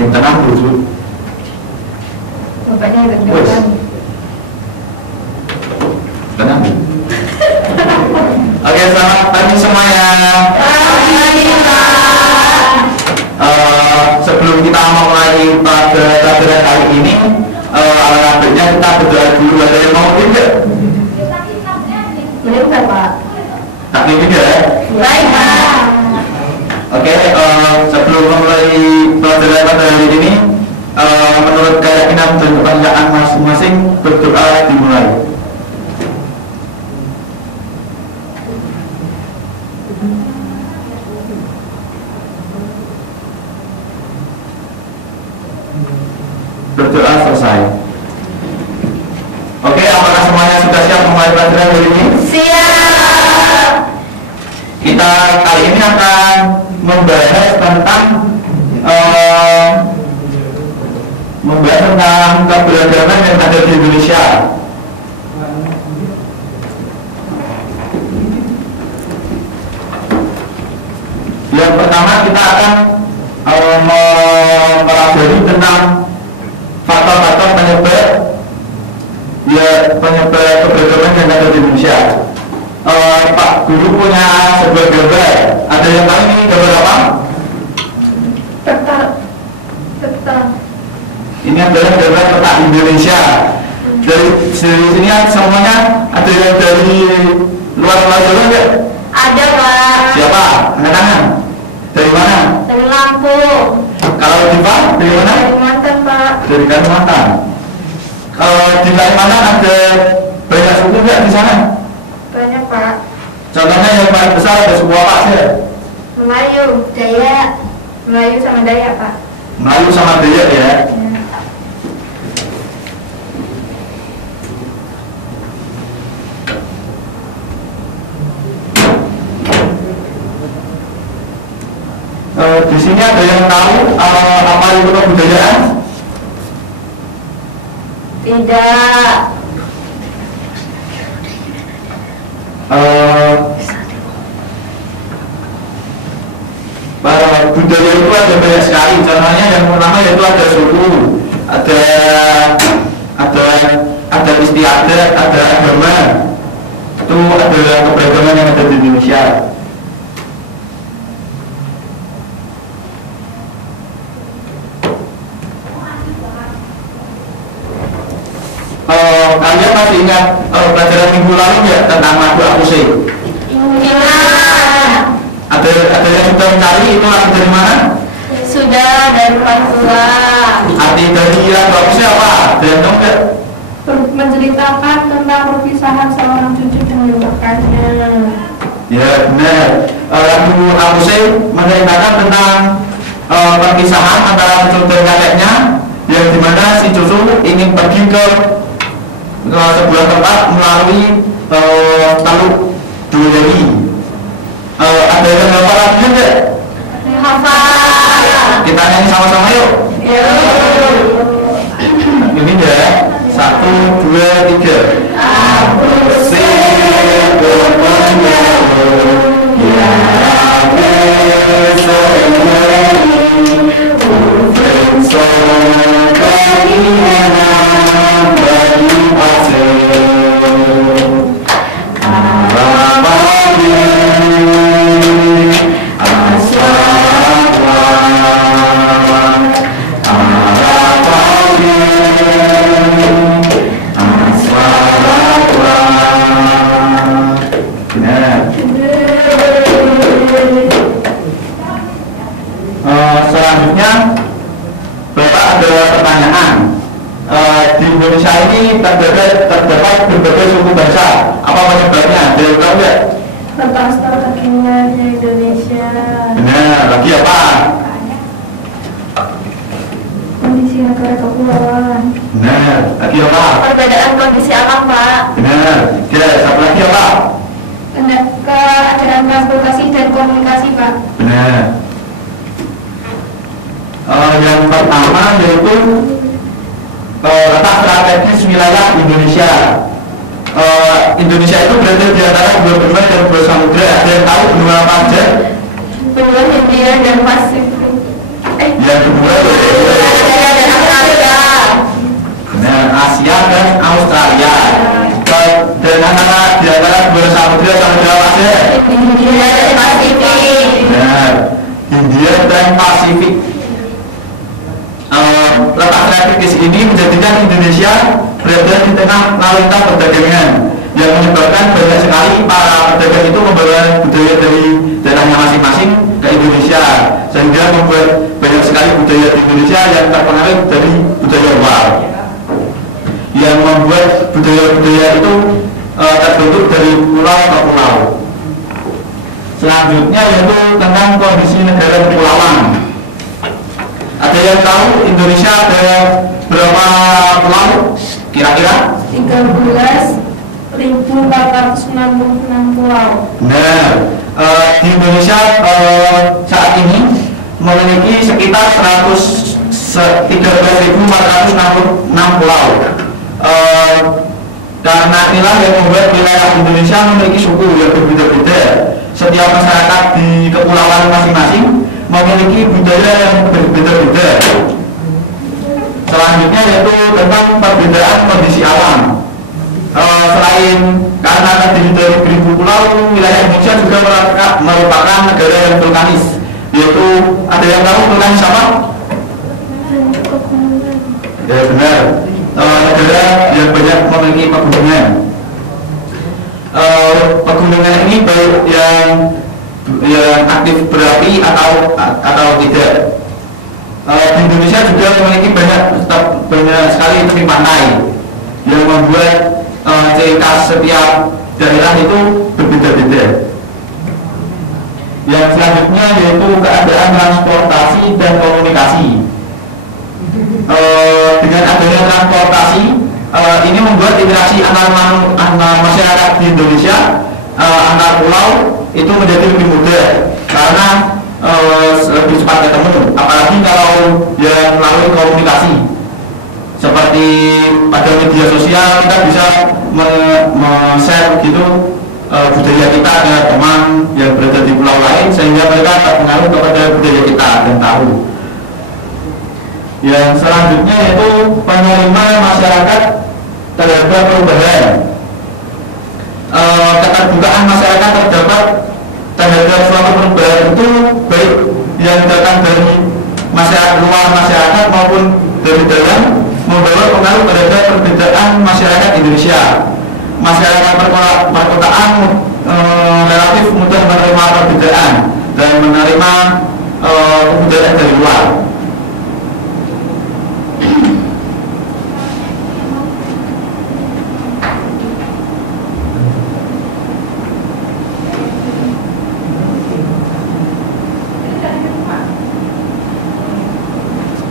Yang tenang dulu. Bapaknya deg-degan. Tenang. Oke, selamat pagi semuanya. Sebelum kita mulai pada pelajaran hari ini, alhamdulillah kita berdoa dulu. Ada yang mau tidak? Boleh bukan Pak? Tak juga ya? Baik Pak. Oke, sebelum mulai pelajaran pada hari ini, menurut keyakinan dan kepercayaan masing-masing, berdoa dimulai. Berdoa selesai. Oke, apakah semuanya sudah siap memulai pelajaran hari ini? Siap. Kita kali ini akan membahas tentang keberagaman yang ada di Indonesia. Yang pertama kita akan mempelajari tentang faktor-faktor penyebab keberagaman yang ada di Indonesia. Pak Guru punya sebuah gambar. Ada yang tahu ini gambar apa? Peta. Ini adalah gambar peta Indonesia. Dari sini semuanya ada yang dari luar Jawa enggak? Ada Pak. Siapa? Angkat tangan. Dari mana? Dari Lampung. Kalau di Pak, dari mana? Dari Kalimantan Pak. Dari Kalimantan. Kalau di Kalimantan ada banyak suku enggak di sana? Banyak Pak. Contohnya yang paling besar ada suku apa sih? Melayu, Dayak. Melayu sama Dayak Pak. Melayu sama Dayak ya. Di sini ada yang tahu apa itu kebudayaan? Tidak. Budaya itu ada banyak sekali. Contohnya yang pertama yaitu ada suku, ada istiadat, ada agama. Itu adalah keberagaman yang ada di Indonesia. Kalian masih ingat pelajaran minggu lalu ya tentang madu akuse? Ingat. Ada yang sudah mencari itu arti dari mana? Sudah dari Papua. Arti dari madu akuse apa? Ada yang tahu nggak? Menceritakan tentang perpisahan seorang cucu dengan bapaknya. Ya benar. Madu akuse menceritakan tentang perpisahan antara cucu dan kakeknya, yang dimana si cucu ingin pergi ke sebuah tempat melalui Teluk Duyeri. Ada yang hafal lagunya enggak? Hafal. Kita nyanyi sama-sama yuk. Yuk. Ini ya. 1, 2, 3. Aku selanjutnya Bapak ada pertanyaan. Di Indonesia ini terdapat berbagai suku bangsa. Apa penyebabnya? Ada yang tahu nggak? tentang strateginya di Indonesia. Benar. Lagi apa? Kondisi negara kepulauan. Benar. Lagi apa? Perbedaan kondisi alam Pak. Benar. Tiga. Satu lagi apa? Keadaan transportasi dan komunikasi Pak. Benar. Yang pertama yaitu letak strategis wilayah Indonesia. Indonesia itu berada di antara dua benua dan dua samudra. Ada yang tahu benua apa aja? Benua Hindia dan Pasifik. Yang kedua Hindia dan Pasifik. Letak strategis ini menjadikan Indonesia berada di tengah lalu lintas perdagangan yang menyebabkan banyak sekali para pedagang itu membawa budaya dari daerahnya masing-masing ke Indonesia, sehingga membuat banyak sekali budaya di Indonesia yang terpengaruh dari budaya luar, yang membuat budaya-budaya itu terbentuk dari pulau ke pulau. Selanjutnya yaitu tentang kondisi negara kepulauan. Ada yang tahu Indonesia ada berapa pulau? Kira-kira? 13.466 pulau. Nah, di Indonesia saat ini memiliki sekitar 13.466 pulau. Karena inilah yang membuat wilayah Indonesia memiliki suku yang berbeda-beda. Setiap masyarakat di kepulauan masing-masing memiliki budaya yang berbeda-beda. Selanjutnya yaitu tentang perbedaan kondisi alam. Selain karena terdiri dari 1000 pulau, wilayah Indonesia juga merupakan negara yang vulkanis. Yaitu ada yang tahu vulkanis apa? Ya benar. Negara yang banyak memiliki pegunungan. Pegunungan ini baik yang aktif berapi atau tidak. Di Indonesia juga memiliki banyak sekali tepi pantai yang membuat ciri khas setiap daerah itu berbeda-beda. Yang selanjutnya yaitu keadaan transportasi dan komunikasi. Dengan adanya transportasi ini membuat interaksi antar masyarakat di Indonesia antar pulau itu menjadi lebih mudah karena lebih cepat ketemu, apalagi kalau yang melalui komunikasi seperti pada media sosial kita bisa share gitu budaya kita dengan teman yang berada di pulau lain sehingga mereka terpengaruh kepada budaya kita dan tahu. Yang selanjutnya yaitu penerima masyarakat terhadap perubahan. Keterbukaan masyarakat terhadap suatu perubahan itu baik yang datang dari luar masyarakat maupun dari dalam membawa pengaruh terhadap perbedaan masyarakat Indonesia. Masyarakat perkotaan relatif mudah menerima perbedaan dan menerima kebudayaan dari luar.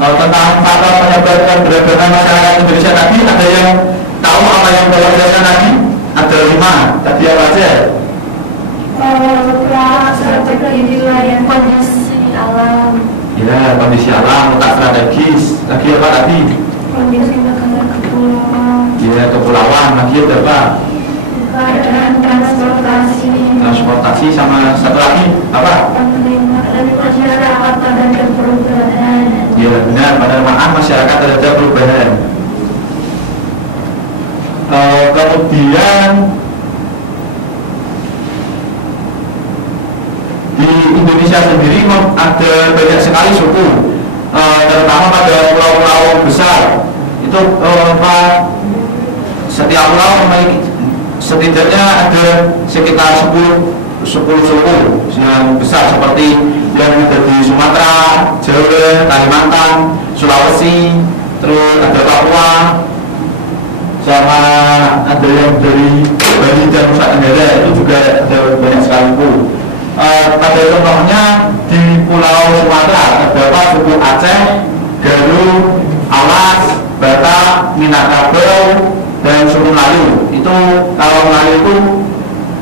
Tentang faktor penyebab keberagaman masyarakat Indonesia tadi, ada yang tahu apa yang Bapak jelaskan tadi? Ada 5, tadi apa aja? Strategi wilayah, kondisi alam. Ya, kondisi alam, letak strategis. Lagi apa tadi? Kondisi negara kepulauan. Ya, kepulauan. Lagi ada apa? Keadaan transportasi. Transportasi sama satu lagi apa? Penerimaan masyarakat terhadap perubahan. Ya benar, penerimaan masyarakat terhadap perubahan. Kemudian di Indonesia sendiri ada banyak sekali suku, terutama pada pulau-pulau besar. Itu setiap pulau memiliki setidaknya ada sekitar 10 suku yang besar seperti yang ada di Sumatera, Jawa, Kalimantan, Sulawesi, terus ada Papua, sama ada yang dari Bali dan Nusa Tenggara, itu juga ada banyak sekali suku. Pada contohnya di Pulau Sumatera terdapat suku Aceh, Galuh, Awas, Batak, Minangkabau, dan suku Melayu. Itu kalau Melayu itu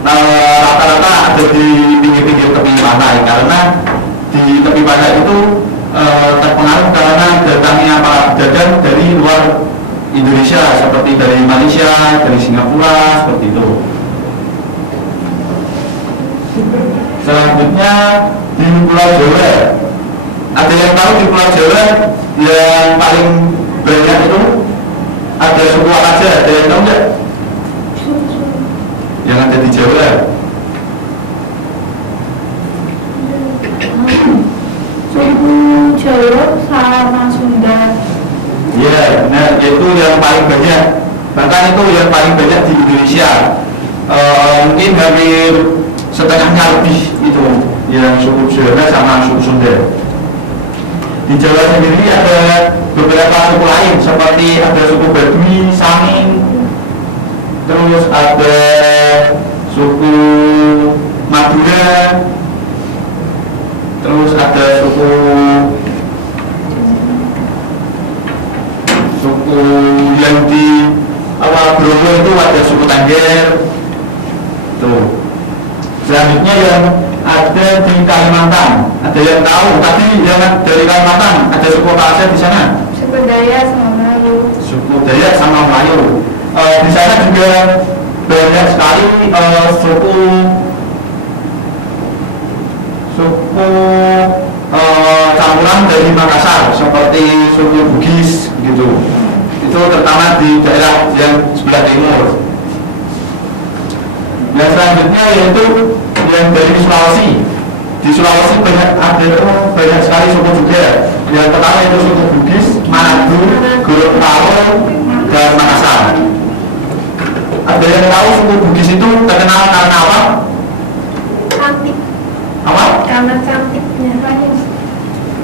rata-rata ada di pinggir-pinggir tepi pantai, karena di tepi pantai itu terpengaruh karena datangnya para pedagang dari luar Indonesia seperti dari Malaysia, dari Singapura, seperti itu. Selanjutnya di Pulau Jawa, ada yang tahu di Pulau Jawa yang paling banyak itu ada suku apa aja? Ada yang tahu nggak? Yang ada di Jawa? yang paling banyak, bahkan itu yang paling banyak di Indonesia. Mungkin hampir setengahnya lebih itu yang suku Jawa sama suku Sunda. Di Jawa sendiri ada beberapa suku lain seperti ada suku Baduy, Samin, terus ada suku Madura, terus ada suku yang di Bromo itu ada suku Tengger. Tuh. Selanjutnya yang ada di Kalimantan, ada yang tahu tadi yang dari Kalimantan ada suku apa aja di sana? Suku Dayak sama Melayu. Suku Dayak sama Melayu. Di sana juga banyak sekali suku campuran dari Makassar seperti suku Bugis gitu. Itu terutama di daerah yang sebelah timur. Yang selanjutnya yaitu yang dari Sulawesi. Di Sulawesi banyak sekali suku juga. Yang pertama itu suku Bugis, Manado, Gorontalo, dan Makassar. Ada yang tahu suku Bugis itu terkenal karena apa? Cantik. Apa? Karena cantiknya manis.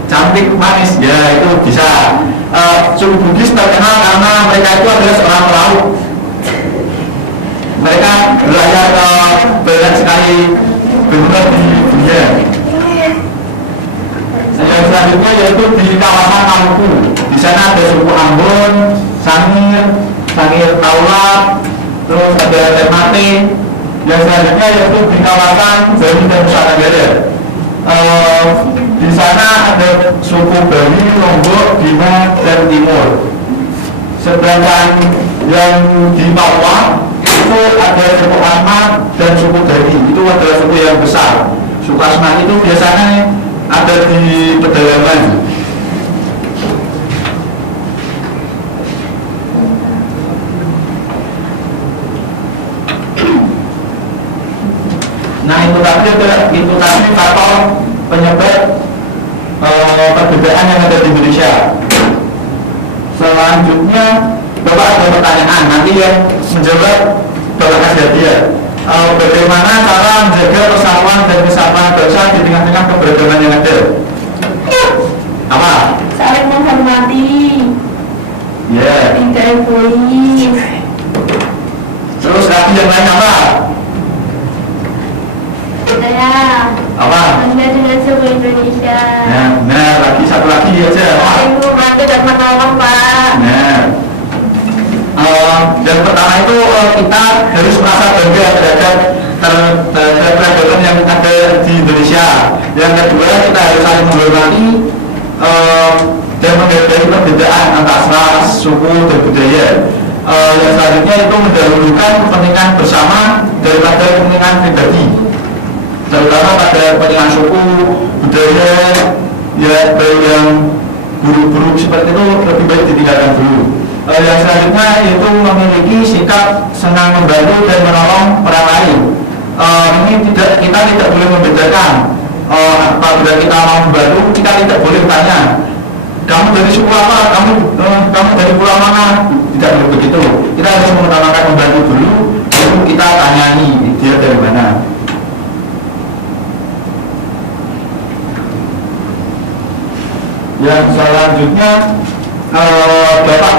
Cantik manis, ya itu bisa. Suku Bugis terkenal karena mereka itu adalah seorang pelaut. Mereka berlayar ke banyak sekali benua di dunia. Yang selanjutnya yaitu di kawasan Maluku. Di sana ada suku Ambon, Sangir Taulak, terus ada Ternate. Yang selanjutnya yaitu di kawasan Bali dan Nusa Tenggara. Di sana ada suku Bali, Lombok, Bima, dan Timur. Sedangkan yang di Papua itu ada suku Asmat dan suku Dani. Itu adalah suku yang besar. Suku Asmat itu biasanya ada di pedalaman. Nah itu tadi faktor penyebab perbedaan yang ada di Indonesia. Selanjutnya Bapak ada pertanyaan, nanti yang menjawab Bapak kasih hadiah. Bagaimana cara menjaga persatuan dan kesatuan bangsa di tengah-tengah keberagaman yang ada? Apa? Saling menghormati. Ya. Tidak egois. Terus lagi yang lain apa? Saya Apa? bangga dengan suku Indonesia. Nah, benar. Lagi satu lagi aja. Saling membantu dan menolong, Pak. Nah, yang pertama itu kita harus merasa bangga terhadap peradaban yang ada di Indonesia. Yang kedua kita harus saling menghormati dan menghargai perbedaan antara ras, suku, dan budaya. Yang selanjutnya itu mendahulukan kepentingan bersama daripada kepentingan pribadi, terutama pada kepentingan suku, budaya, ya baik yang buruk-buruk seperti itu lebih baik ditinggalkan dulu. Yang selanjutnya yaitu memiliki sikap senang membantu dan menolong orang lain. Ini kita tidak boleh membedakan. Apabila kita mau membantu, kita tidak boleh tanya, kamu dari suku apa? Kamu dari pulau mana? Tidak boleh begitu. Kita harus mengutamakan membantu dulu, baru kita tanyai dia dari mana. Yang selanjutnya Bapak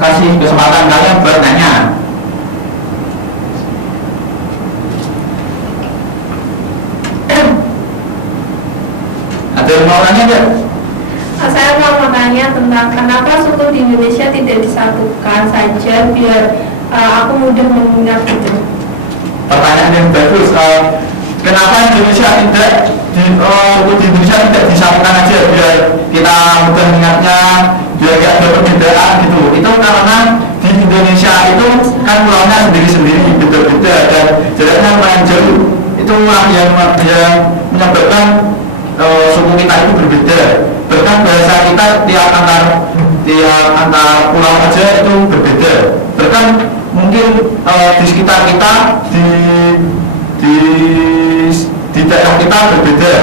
kasih kesempatan kalian bertanya. Ada yang mau nanya enggak? Saya mau bertanya tentang kenapa suku di Indonesia tidak disatukan saja biar aku mudah mengingat itu. Pertanyaan yang bagus. Kenapa Indonesia tidak suku di Indonesia tidak disatukan aja biar kita mudah mengingatnya, biar gak ada perbedaan gitu. Itu karena di Indonesia itu kan pulaunya sendiri-sendiri, beda-beda dan jaraknya lumayan jauh. Itulah yang menyebabkan suku kita itu berbeda. Bahkan bahasa kita tiap antar pulau aja itu berbeda. Bahkan mungkin di sekitar kita di daerah kita berbeda.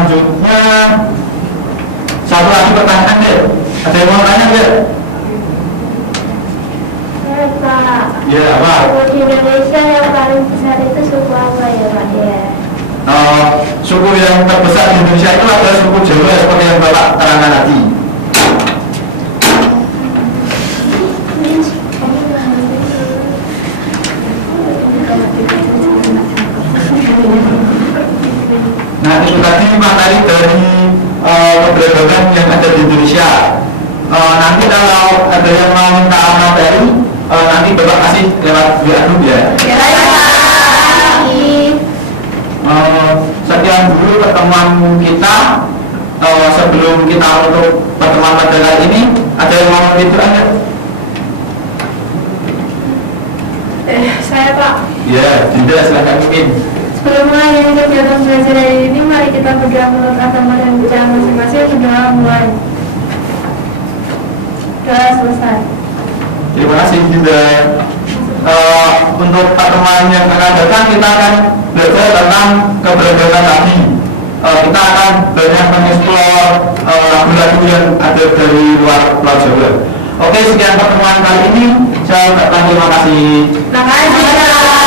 selanjutnya satu lagi pertanyaan deh. Ada yang mau tanya deh? Pak, Ya apa? suku di Indonesia yang paling besar itu suku apa ya Pak ya? Suku yang terbesar di Indonesia itu adalah suku Jawa seperti yang Bapak terangkan tadi. Nah itu tadi materi dari perdagangan yang ada di Indonesia. Nanti kalau ada yang mau minta materi, nanti Bapak kasih lewat WA group ya. Sekian dulu pertemuan kita. Sebelum kita untuk pertemuan pada kali ini, ada yang mau itu aja? Saya Pak. Ya, tidak silakan mungkin. Sebelum mulai kegiatan belajar hari ini, mari kita berdoa menurut agama dan bidang masing-masing. Berdoa mulai. Doa selesai. Terima kasih Dinda. Untuk pertemuan yang akan datang kita akan belajar tentang keberagaman tadi. Kita akan banyak mengeksplor lagu-lagu yang ada dari luar Pulau Jawa. Oke, sekian pertemuan kali ini. Saya ucapkan terima kasih. Terima kasih.